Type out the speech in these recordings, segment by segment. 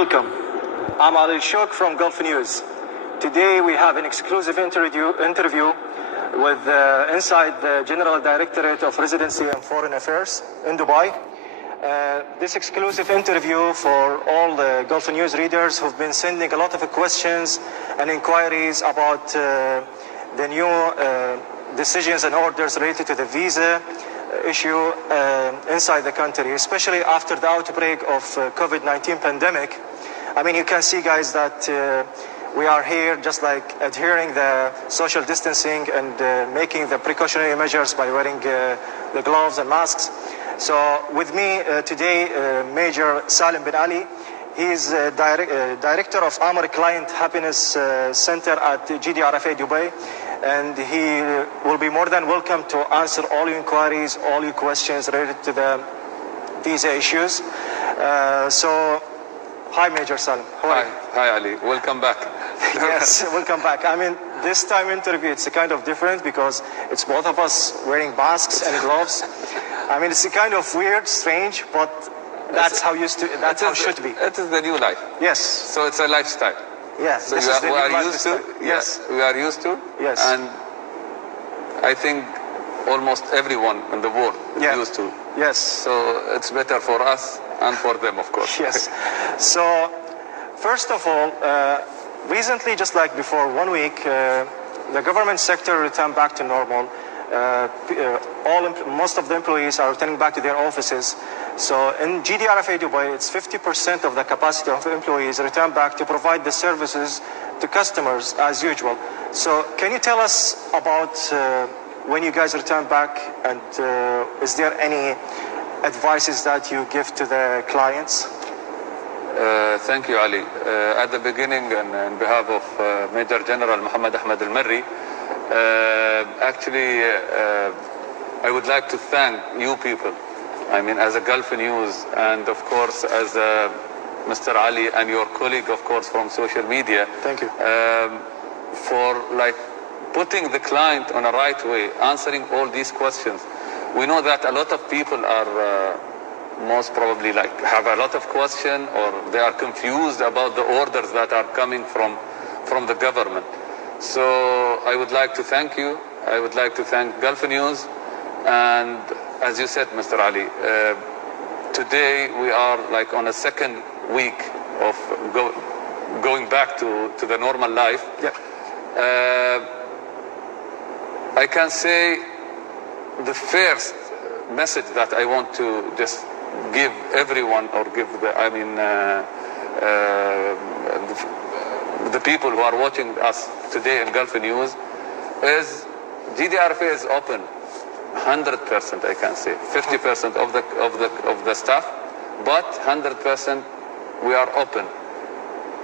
Welcome. I'm Ali Shok from Gulf News. Today we have an exclusive interview with inside the General Directorate of Residency and Foreign Affairs in Dubai. This exclusive interview for all the Gulf News readers who've been sending a lot of questions and inquiries about the new decisions and orders related to the visa issue inside the country, especially after the outbreak of COVID-19 pandemic. I mean, you can see, guys, that we are here just like adhering the social distancing and making the precautionary measures by wearing the gloves and masks. So with me today, Major Salem bin Ali. He is Director of Amar Client Happiness Center at GDRFA Dubai. And he will be more than welcome to answer all your inquiries, all your questions related to the visa issues. So, hi, Major Salem. Hi, Ali. Welcome back. Yes, welcome back. I mean, this time interview, it's a kind of different because it's both of us wearing masks and gloves. I mean, it's a kind of weird, strange, but that's how it should be. It is the new life. Yes. So it's a lifestyle. Yes, so this is the we new are life used to. Yes, we are used to. Yes, and I think almost everyone in the world is used to. Yes. So it's better for us and for them, of course. Yes. So, first of all, recently, just like before 1 week, the government sector returned back to normal. Most of the employees are returning back to their offices. So in GDRFA Dubai, it's 50% of the capacity of employees return back to provide the services to customers as usual. So can you tell us about when you guys return back, and is there any advices that you give to the clients? Thank you, Ali. At the beginning, and on behalf of Major General Muhammad Ahmed Al-Marri, actually, I would like to thank you people. I mean, as a Gulf News, and of course, as Mr. Ali and your colleague, of course, from social media. Thank you. For like putting the client on a right way, answering all these questions. We know that a lot of people are most probably like have a lot of questions, or they are confused about the orders that are coming from the government. So I would like to thank you. I would like to thank Gulf News. And as you said, Mr. Ali, today we are like on a second week of going back to the normal life. Yeah. I can say the first message that I want to just give everyone, or give the people who are watching us today in Gulf News, is GDRFA is open 100%. I can say 50% of the staff, but 100% we are open.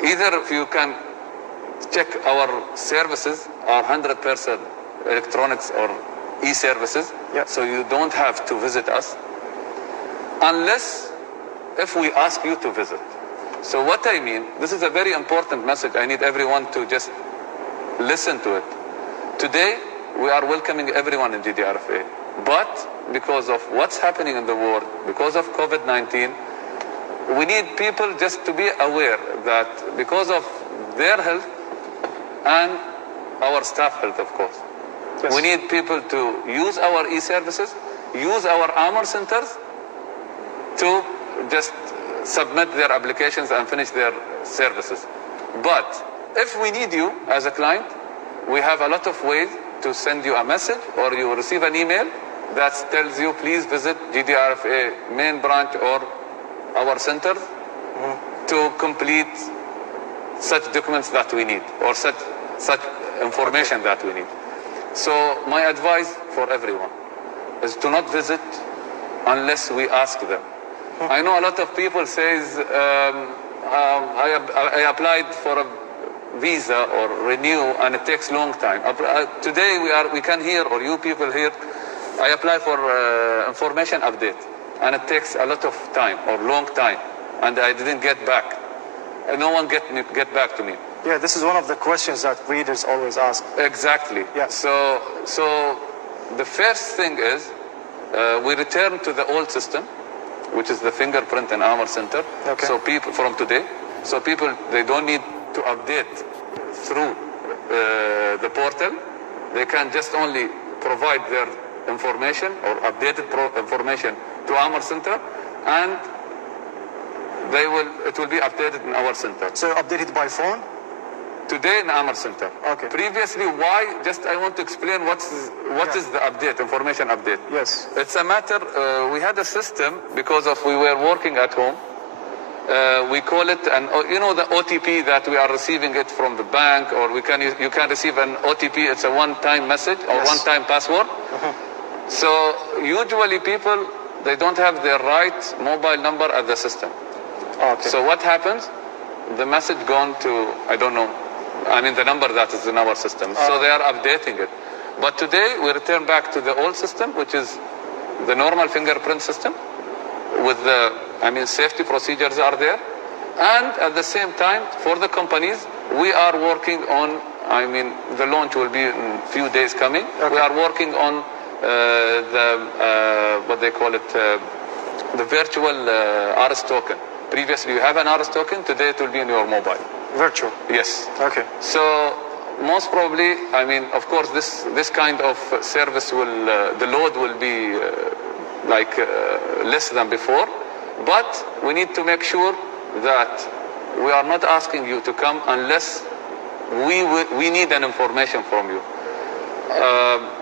Either if you can check our services are 100% electronics or e-services, so you don't have to visit us unless if we ask you to visit. So what I mean, this is a very important message. I need everyone to just listen to it. Today, we are welcoming everyone in GDRFA. But because of what's happening in the world, because of COVID-19, we need people just to be aware that because of their health and our staff health, of course, we need people to use our e-services, use our Amar centers to just submit their applications and finish their services. But if we need you as a client, we have a lot of ways to send you a message, or you will receive an email that tells you please visit GDRFA main branch or our center to complete such documents that we need, or such information that we need. So my advice for everyone is to not visit unless we ask them. I know a lot of people says I applied for a visa or renew and it takes long time. Today we can hear, or you people here, I apply for information update and it takes a lot of time or long time, and I didn't get back. No one get back to me. Yeah, this is one of the questions that readers always ask. Exactly. Yeah. So the first thing is we return to the old system, which is the fingerprint and Amar center. Okay. So people from today. so people, they don't need to update through the portal. They can just only provide their information or updated information to our center, and it will be updated in our center. So updated by phone? Today in our center. Okay. Previously, why? Just I want to explain what is the update, information update. Yes. It's a matter, we had a system because of we were working at home. We call it the OTP that we are receiving it from the bank, or you can receive an OTP. It's a one-time message or Yes. one-time password. So usually people, they don't have their right mobile number at the system. Okay. So what happens? The message gone to, I don't know, the number that is in our system. So they are updating it. But today we return back to the old system, which is the normal fingerprint system with the, safety procedures are there. And at the same time, for the companies, we are working on, the launch will be in a few days coming. Okay. We are working on what they call it, the virtual RS token. Previously you have an RS token, today it will be in your mobile. Virtual? Yes. Okay. So most probably, of course, this kind of service will, the load will be less than before, but we need to make sure that we are not asking you to come unless we need an information from you.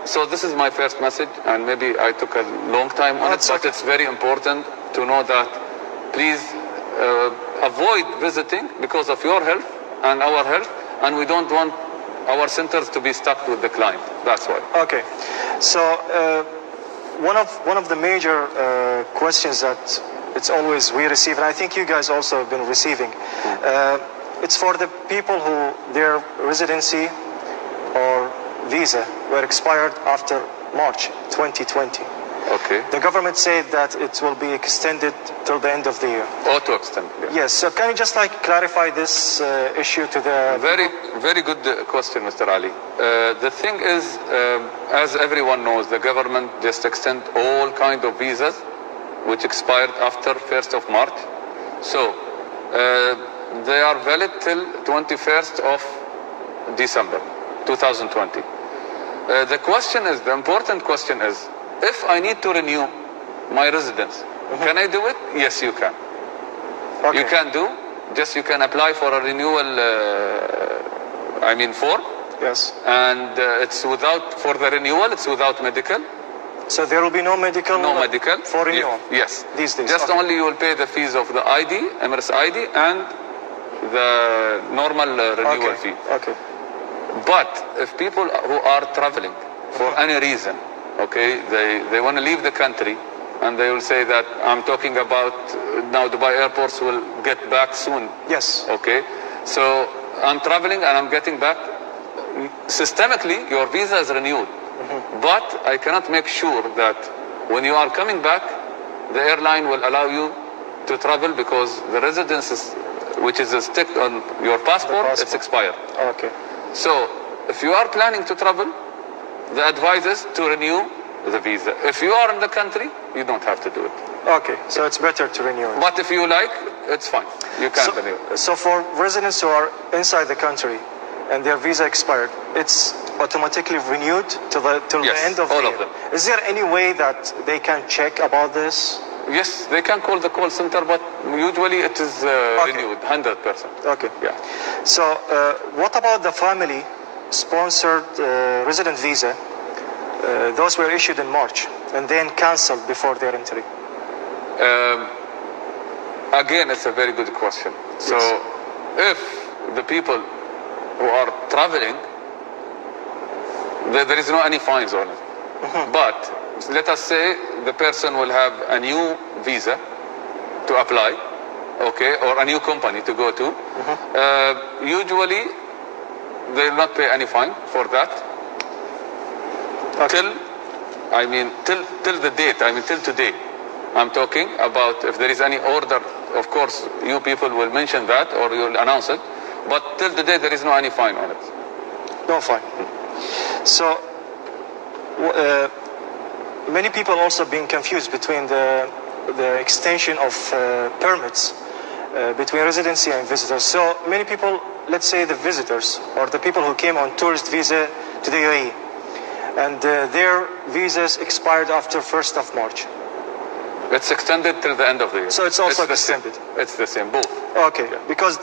So this is my first message, and maybe I took a long time on it, but it's very important to know that please avoid visiting because of your health and our health, and we don't want our centers to be stuck with the client. That's why. Okay. So one of the major questions that it's always we receive, and I think you guys also have been receiving, it's for the people who their residency or visa were expired after March 2020. Okay. The government said that it will be extended till the end of the year. Auto extend. Yeah. Yes. So can you just clarify this issue to the... Very, very good question, Mr. Ali. The thing is, as everyone knows, the government just extend all kind of visas which expired after 1st of March. So they are valid till 21st of December 2020. The important question is, if I need to renew my residence, can I do it? Yes, you can. Okay. You can do. You can apply for a renewal, form. Yes. And for the renewal, it's without medical. So there will be no medical? No medical. For renewal? Yes. These days? Just only you will pay the fees of the ID, Emirates ID, and the normal renewal fee. Okay. But if people who are traveling for any reason, okay, they want to leave the country, and they will say that I'm talking about now Dubai airports will get back soon. Yes. Okay, so I'm traveling and I'm getting back. Systemically, your visa is renewed, but I cannot make sure that when you are coming back, the airline will allow you to travel because the residence which is stick on your passport, it's expired. Okay. So if you are planning to travel, the advice is to renew the visa. If you are in the country, you don't have to do it. Okay, so it's better to renew it. But if you like, it's fine. You can renew it. So for residents who are inside the country and their visa expired, it's automatically renewed till the end of the year? All of them. Is there any way that they can check about this? Yes, they can call the call center, but usually it is renewed, 100%. Okay. Yeah. So what about the family-sponsored resident visa? Those were issued in March and then cancelled before their entry. Again, it's a very good question. So if the people who are traveling, there is no any fines on it. But let us say the person will have a new visa to apply, okay, or a new company to go to. Usually, they will not pay any fine for that. Okay. Till the date, till today. I'm talking about if there is any order, of course, you people will mention that or you'll announce it. But till today, there is no any fine on it. No fine. So, many people also being confused between the extension of permits between residency and visitors. So many people, let's say the visitors or the people who came on tourist visa to the UAE, and their visas expired after 1st of March. It's extended till the end of the year. So it's also extended. It's the same, both. Okay, because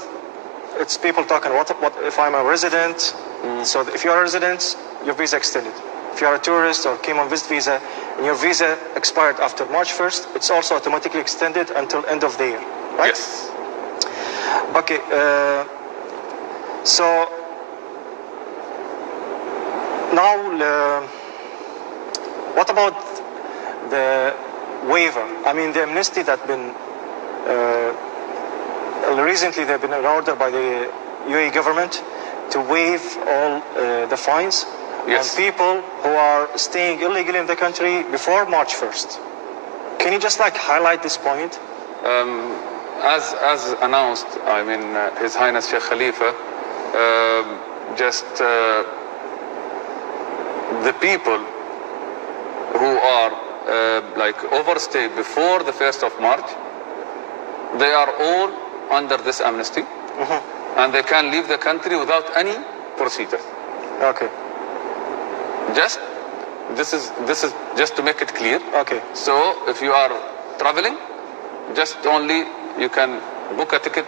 it's people talking, what if I'm a resident? So if you're a resident, your visa extended. If you're a tourist or came on visit visa and your visa expired after March 1st, it's also automatically extended until end of the year, right? Yes. Okay, so now what about the waiver? I mean, the amnesty that been recently they've been ordered by the UAE government to waive all the fines on people who are staying illegally in the country before March 1st. Can you just highlight this point? As announced, I mean, His Highness Sheikh Khalifa, the people who are overstayed before the 1st of March, they are all under this amnesty, and they can leave the country without any procedure. Okay. This is just to make it clear. Okay. So if you are traveling, just only you can book a ticket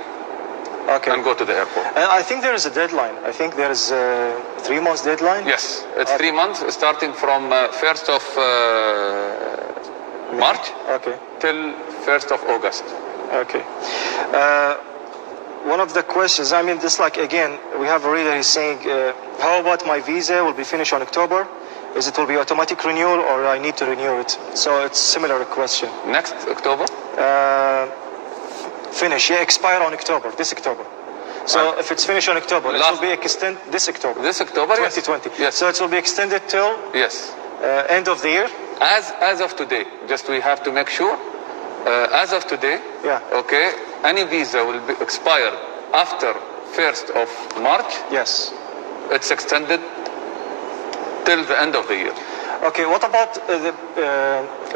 and go to the airport. And I think there is a deadline. I think there is a 3 months deadline. Yes, it's 3 months starting from 1st of March till 1st of August. Okay. One of the questions, I mean, just again, we have a reader, he's saying, how about my visa will be finished on October? Is it will be automatic renewal or I need to renew it? So it's similar question. Next October? Finish, expire on October, this October. So if it's finished on October, it will be extended this October. This October, 2020. Yes. So it will be extended till end of the year? As of today, just we have to make sure, as of today, any visa will be expired after 1st of March. Yes. It's extended till the end of the year. Okay, what about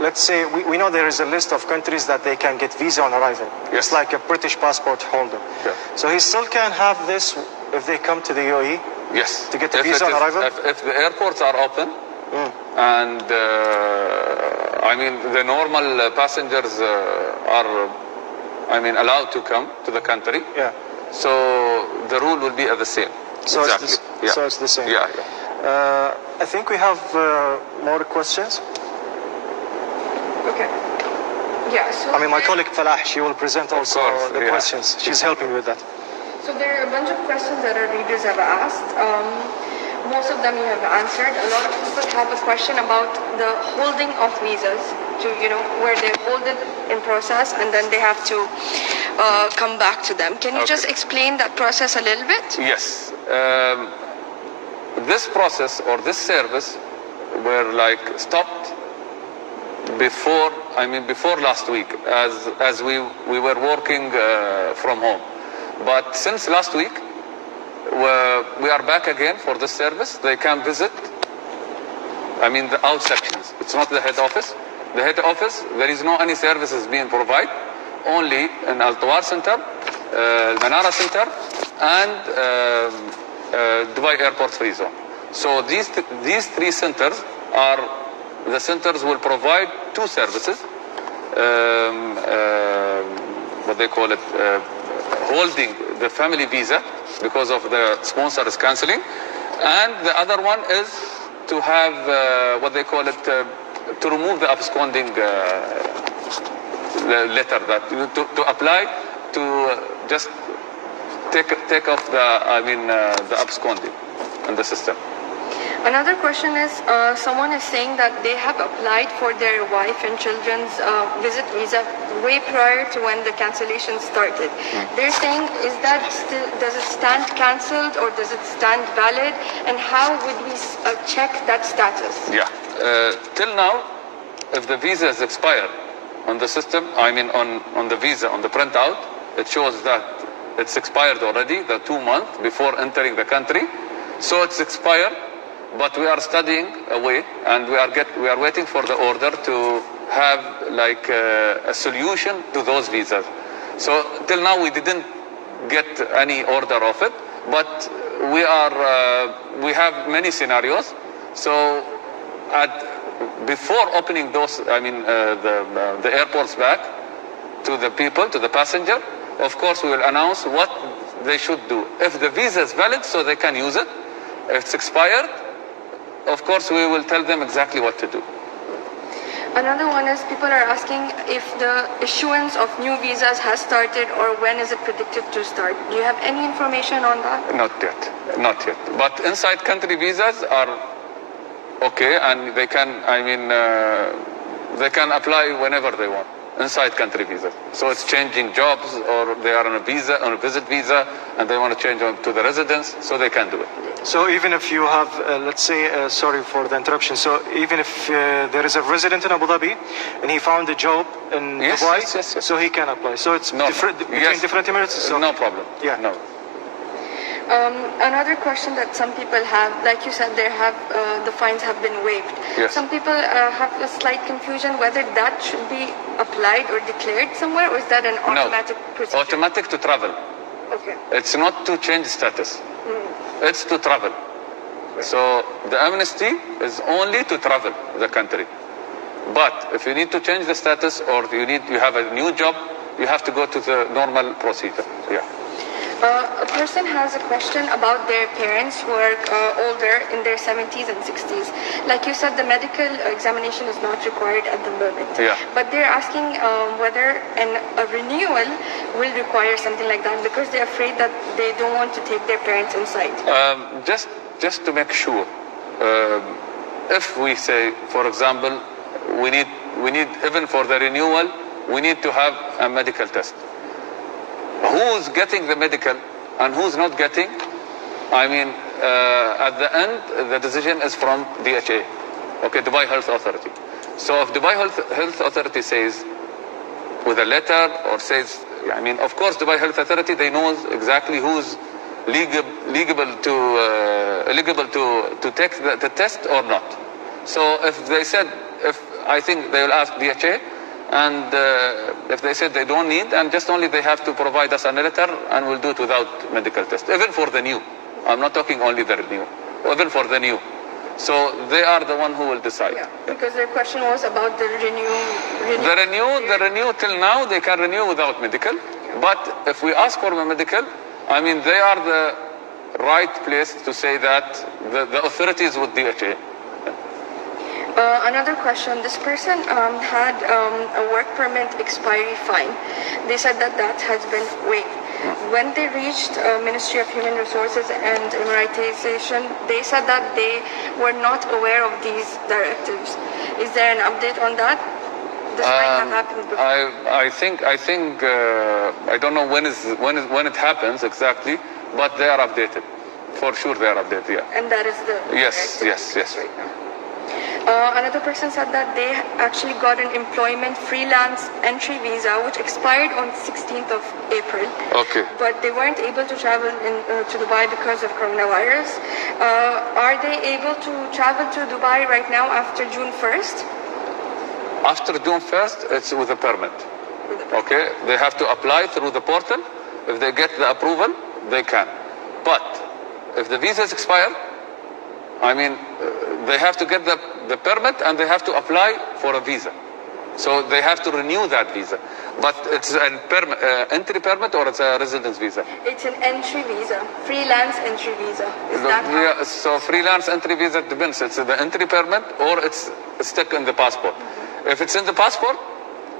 let's say we know there is a list of countries that they can get visa on arrival. Yes. It's like a British passport holder. Yeah. So he still can have this if they come to the UAE? Yes. To get the visa on arrival? If the airports are open and I mean the normal passengers are allowed to come to the country. Yeah. So the rule will be the same. So exactly. So it's the same. Yeah. I think we have more questions. Okay. Yeah. So I mean, my colleague Falah, she will present also the questions. She's helping with that. So there are a bunch of questions that our readers have asked. Most of them you have answered. A lot of people have a question about the holding of visas, to where they hold it in process and then they have to come back to them. Can you just explain that process a little bit? Yes. This process or this service were stopped before last week as we were working from home. But since last week, we are back again for this service. They can visit, the out sections. It's not the head office. The head office, there is no any services being provided, only in Al-Tawar Center, Manara Center, and Dubai Airport Free Zone. So these 3 centers are the centers will provide 2 services. What they call it, holding the family visa because of the sponsor is cancelling, and the other one is to have what they call it, to remove the absconding letter, that to apply to just take off the absconding in the system. Another question is, someone is saying that they have applied for their wife and children's visit visa way prior to when the cancellation started. They're saying, does it stand cancelled or does it stand valid? And how would we check that status? Yeah. Till now, if the visa is expired on the system, on the visa, on the printout, it shows that it's expired already, the 2 months before entering the country. So it's expired, but we are studying a way, and we are waiting for the order to have a solution to those visas. So till now we didn't get any order of it, but we have many scenarios. So before opening those, the airports back to the people, to the passenger, of course we will announce what they should do. If the visa is valid, so they can use it. If it's expired, of course we will tell them exactly what to do. Another one is people are asking if the issuance of new visas has started or when is it predicted to start. Do you have any information on that? Not yet. But inside country visas are okay, and they can, they can apply whenever they want. Inside country visa. So it's changing jobs, or they are on a visit visa, and they want to change to the residence, so they can do it. So even if you have, let's say, sorry for the interruption, so even if there is a resident in Abu Dhabi and he found a job in Dubai, yes. So he can apply. So it's different between different Emirates? So no problem. Yeah. No. Another question that some people have, like you said, the fines have been waived. Yes. Some people have a slight confusion whether that should be applied or declared somewhere, or is that an automatic procedure? Automatic to travel. Okay. It's not to change status. It's to travel. So the amnesty is only to travel the country. But if you need to change the status, or you have a new job, you have to go to the normal procedure. Yeah. A person has a question about their parents who are older, in their 70s and 60s. Like you said, the medical examination is not required at the moment. Yeah. But they're asking whether a renewal will require something like that, because they're afraid that they don't want to take their parents inside. Just to make sure, if we say, for example, we need even for the renewal, we need to have a medical test. Who's getting the medical and who's not getting, at the end, the decision is from DHA, okay, Dubai Health Authority. So if Dubai Health Authority says with a letter, or says, of course, Dubai Health Authority, they know exactly who's eligible to take the test or not. So if they said, I think they will ask DHA, and if they said they don't need, and just only they have to provide us a letter, and we'll do it without medical test, even for the new. I'm not talking only the renew, even for the new. So they are the one who will decide. Yeah, because their question was about the renew. The renew till now they can renew without medical, but if we ask for the medical, they are the right place to say that the authorities with DHA. Another question, this person had a work permit expiry fine. They said that has been waived. When they reached Ministry of Human Resources and Emiratization, they said that they were not aware of these directives. Is there an update on that? This might have happened before. I don't know when it happens exactly, but they are updated. For sure they are updated, yeah. And that is the... Yes. Right now. Another person said that they actually got an employment freelance entry visa, which expired on 16th of April. Okay. But they weren't able to travel to Dubai because of coronavirus. Are they able to travel to Dubai right now after June 1st? After June 1st, it's with a permit. Okay, they have to apply through the portal. If they get the approval, they can. But if the visa is expired, they have to get the permit, and they have to apply for a visa. So they have to renew that visa. But it's an entry permit, or it's a residence visa? It's an entry visa, freelance entry visa. Is that how? So freelance entry visa depends. It's the entry permit, or it's stuck in the passport. If it's in the passport,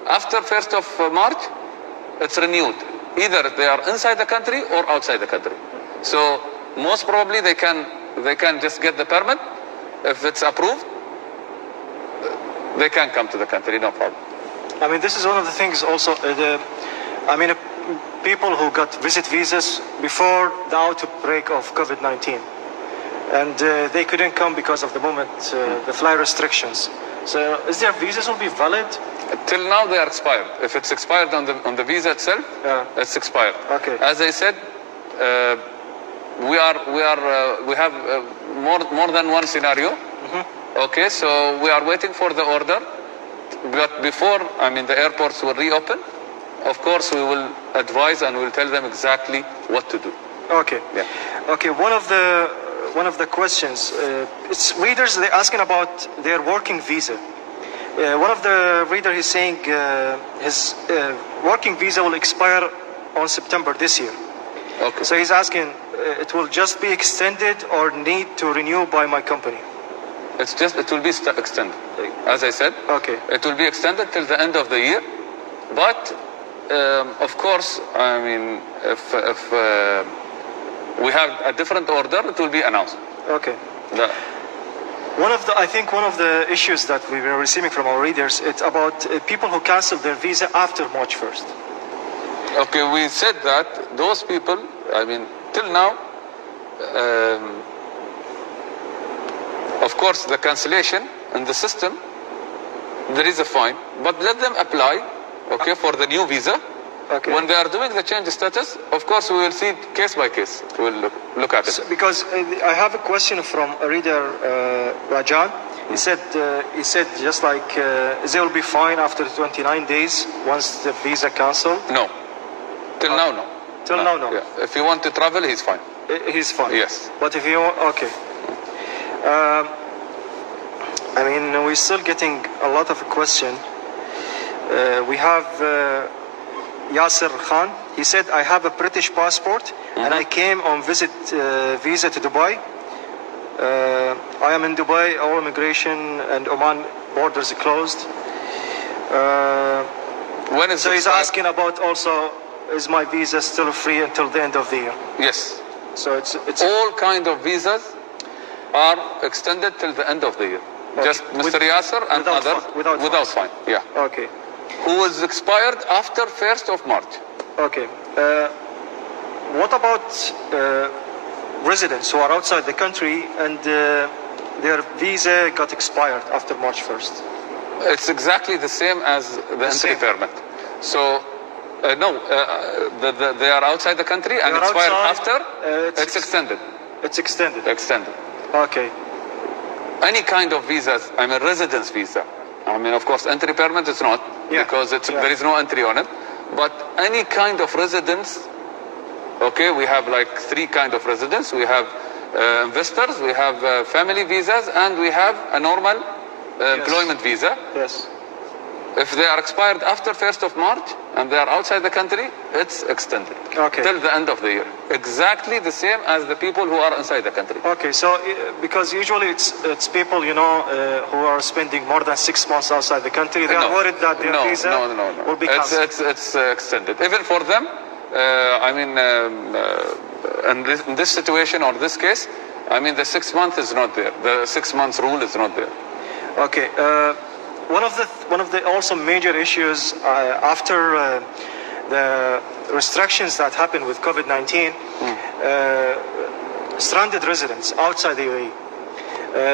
after 1st of March, it's renewed. Either they are inside the country or outside the country. So most probably they can just get the permit. If it's approved, they can come to the country, no problem. This is one of the things also, people who got visit visas before the outbreak of COVID-19, and they couldn't come because of the moment, the flight restrictions. So is their visas will be valid? Till now they are expired. If it's expired on the visa itself, it's expired. Okay. As I said, we have more than one scenario. Mm-hmm. Okay, so we are waiting for the order. But before, the airports will reopen, of course we will advise and we'll tell them exactly what to do. Okay. Yeah. Okay. One of the questions, it's readers, they're asking about their working visa. One of the reader is saying his working visa will expire on September this year. Okay. So he's asking, it will just be extended or need to renew by my company? It will be extended. As I said, Okay. it will be extended till the end of the year. But, of course, I mean, if we have a different order, it will be announced. Okay. I think one of the issues that we were receiving from our readers, it's about people who canceled their visa after March 1st. Okay, we said that those people, I mean, till now, of course, the cancellation in the system, there is a fine, but let them apply, okay, for the new visa. Okay. When they are doing the change status, of course, we will see case by case. We'll look at it. So, because I have a question from a reader, Rajan. He said just like they will be fine after 29 days once the visa cancelled. No. Till now, no. Till now, no. Yeah. If you want to travel, he's fine. He's fine. Yes. But if you okay. I mean, we're still getting a lot of question. We have Yasser Khan. He said, I have a British passport and I came on visa to Dubai. I am in Dubai, all immigration and Oman borders are closed. When is so he's asking about also, is my visa still free until the end of the year? Yes. So it's all kind of visas are extended till the end of the year. Okay. Just Mr. Yasser and others without fine. Yeah. Okay. Who was expired after 1st of March. Okay. What about residents who are outside the country and their visa got expired after March 1st? It's exactly the same as the entry permit. So, no, they are outside the country and expired after, it's extended. It's extended? Extended. Okay. Any kind of visas, I mean residence visa. I mean, of course, entry permit is not, because there is no entry on it. But any kind of residence, okay, we have like 3 kind of residence. We have investors, we have family visas, and we have a normal employment visa. Yes. If they are expired after 1st of March and they are outside the country, it's extended till the end of the year. Exactly the same as the people who are inside the country. Okay, so because usually it's people, you know, who are spending more than 6 months outside the country. They are worried that their visa will be cancelled. It's extended. Even for them, I mean, in this situation or this case, I mean, the 6 months is not there. The 6 months rule is not there. Okay. One of the also major issues after the restrictions that happened with COVID-19, stranded residents outside the UAE,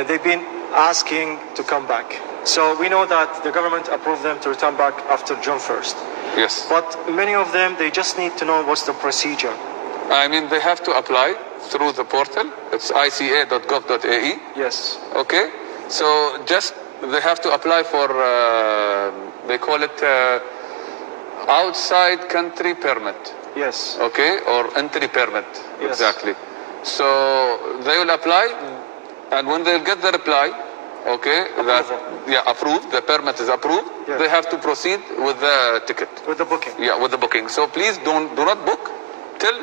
they've been asking to come back. So we know that the government approved them to return back after June 1st. Yes. But many of them, they just need to know what's the procedure. I mean, they have to apply through the portal. It's ica.gov.ae. Yes. Okay. So just they have to apply for, they call it outside country permit. Yes. Okay, or entry permit. Yes. Exactly. So they will apply, and when they'll get the reply, okay, approved, the permit is approved, they have to proceed with the ticket. With the booking. Yeah, with the booking. So please do not book till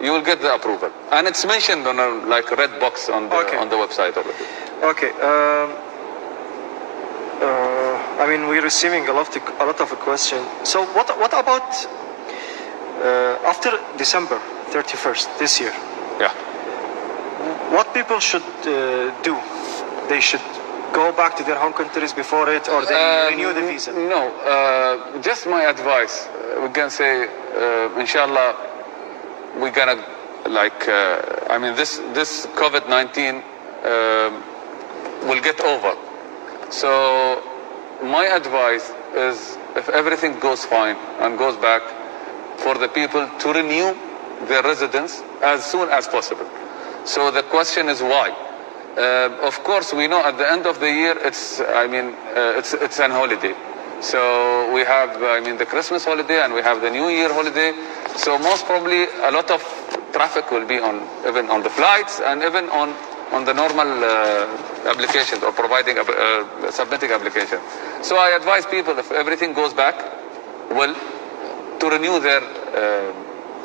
you will get the approval. And it's mentioned on a like red box on the website already. Okay. I mean, we're receiving a lot of a question. So what about after December 31st this year? Yeah. What people should do? They should go back to their home countries before it, or they renew the visa? No. Just my advice. We can say, inshallah, we're gonna like. I mean, this COVID-19 will get over. So my advice is, if everything goes fine and goes back, for the people to renew their residence as soon as possible. So the question is why? Of course, we know at the end of the year it's an holiday. So we have, the Christmas holiday and we have the New Year holiday. So most probably a lot of traffic will be even on the flights and even on the normal applications or submitting application. So I advise people, if everything goes back, to renew their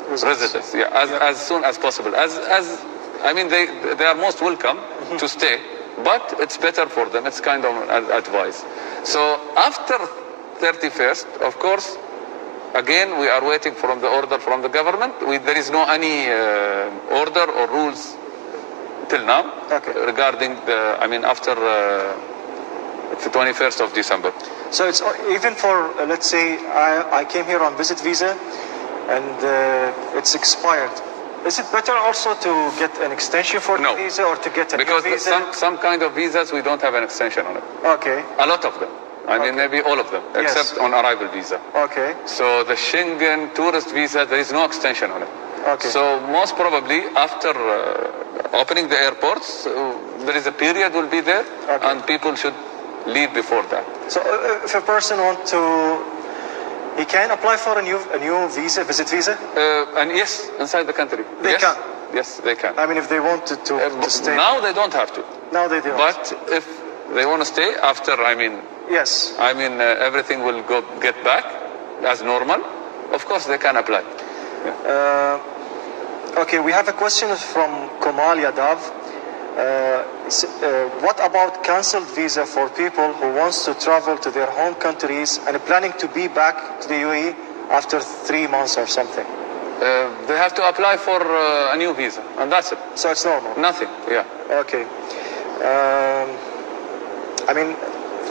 residence, as soon as possible. They are most welcome to stay, but it's better for them. It's kind of an advice. So after 31st, of course, again we are waiting from the order from the government. There is no any order or rules till now regarding after the 21st of December. So it's even for, let's say, I came here on visit visa and it's expired. Is it better also to get an extension for the visa or to get a because new visa? some kind of visas we don't have an extension on it. Okay. A lot of them. Maybe all of them, except on arrival visa. Okay. So the Schengen tourist visa, there is no extension on it. Okay. So most probably after opening the airports, there is a period will be there, and people should leave before that. So if a person wants to, he can apply for a new visa, visit visa? And yes, inside the country. They can? Yes, they can. If they wanted to stay. Now they don't have to. Now they don't. But if they want to stay after, yes. Everything will get back as normal, of course they can apply. Okay, we have a question from Kamal Yadav. What about cancelled visa for people who wants to travel to their home countries and planning to be back to the UAE after 3 months or something? They have to apply for a new visa, and that's it. So it's normal? Nothing, yeah. Okay.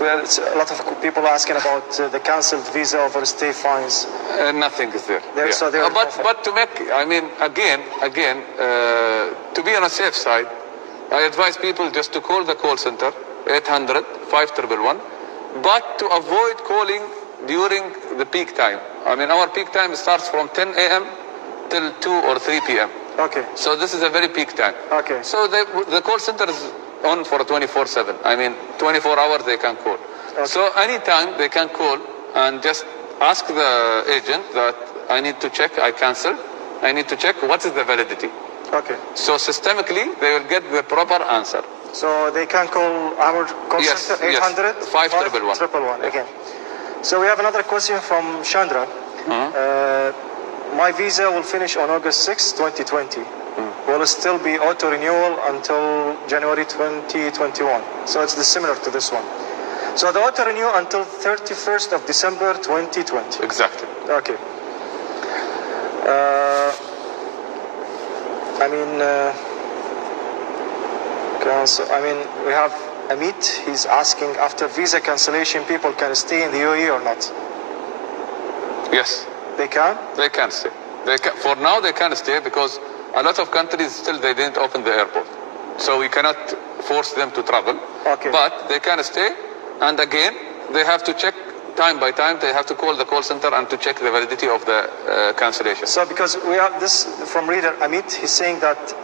It's a lot of people asking about the cancelled visa overstay fines. Nothing is there. So but to make, again, to be on a safe side, I advise people just to call the call center, 800-5111, but to avoid calling during the peak time. Our peak time starts from 10 a.m. till 2 or 3 p.m. Okay. So this is a very peak time. Okay. So the call center is on for 24/7. 24 hours they can call. Okay. So anytime they can call and just ask the agent that I need to check, I cancel, I need to check what is the validity. Okay. So systemically they will get the proper answer. So they can call our call center, 800-5111. Again. So we have another question from Chandra. My visa will finish on August 6, 2020. Will it still be auto-renewal until January 2021? So it's similar to this one. So the auto-renew until 31st of December 2020. Exactly. Okay. We have Amit. He's asking, after visa cancellation, people can stay in the UAE or not? Yes. They can? They can stay. For now they can stay because a lot of countries still they didn't open the airport. So we cannot force them to travel. Okay. But they can stay, and again, they have to check time by time. They have to call the call center and to check the validity of the cancellation. So because we have this from reader Amit, he's saying that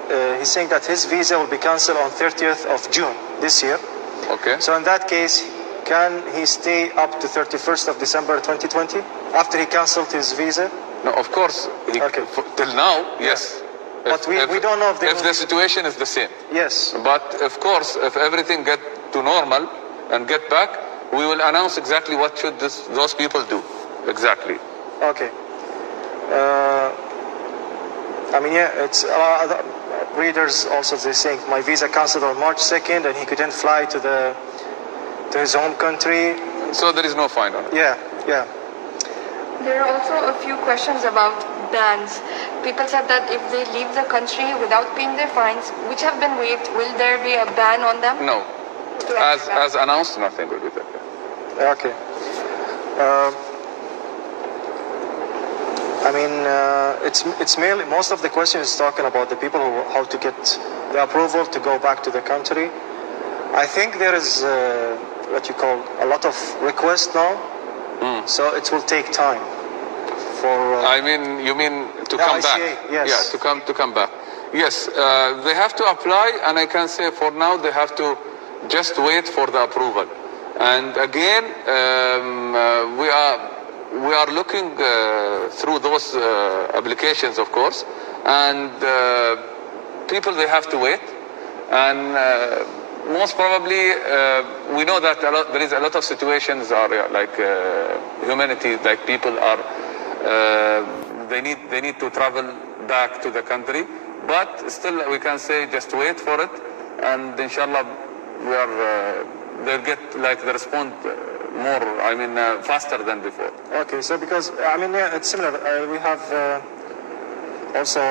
his visa will be cancelled on 30th of June this year. Okay. So in that case, can he stay up to 31st of December 2020 after he cancelled his visa? No, of course. Till now, yes. But we don't know if the situation is the same. Yes. But of course, if everything get to normal and get back, we will announce exactly what should those people do. Exactly. Okay. It's readers also they're saying my visa cancelled on March 2nd and he couldn't fly to his home country. So there is no fine on it. Yeah. There are also a few questions about bans. People said that if they leave the country without paying their fines, which have been waived, will there be a ban on them? No. As announced, nothing will be there. Okay. It's mainly, most of the question is talking about the people how to get the approval to go back to the country. I think there is what you call a lot of requests now. So it will take time for. You mean to come back? Yes. Yeah, to come back. Yes, they have to apply, and I can say for now they have to just wait for the approval. And again, we are looking through those applications, of course, and people, they have to wait, and most probably we know that there is a lot of situations are like humanity, like people are they need to travel back to the country, but still we can say just wait for it, and inshallah they'll get like the response more, I mean faster than before. Okay, so because I mean, yeah, it's similar. We have also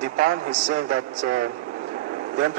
Deepan. He's saying that the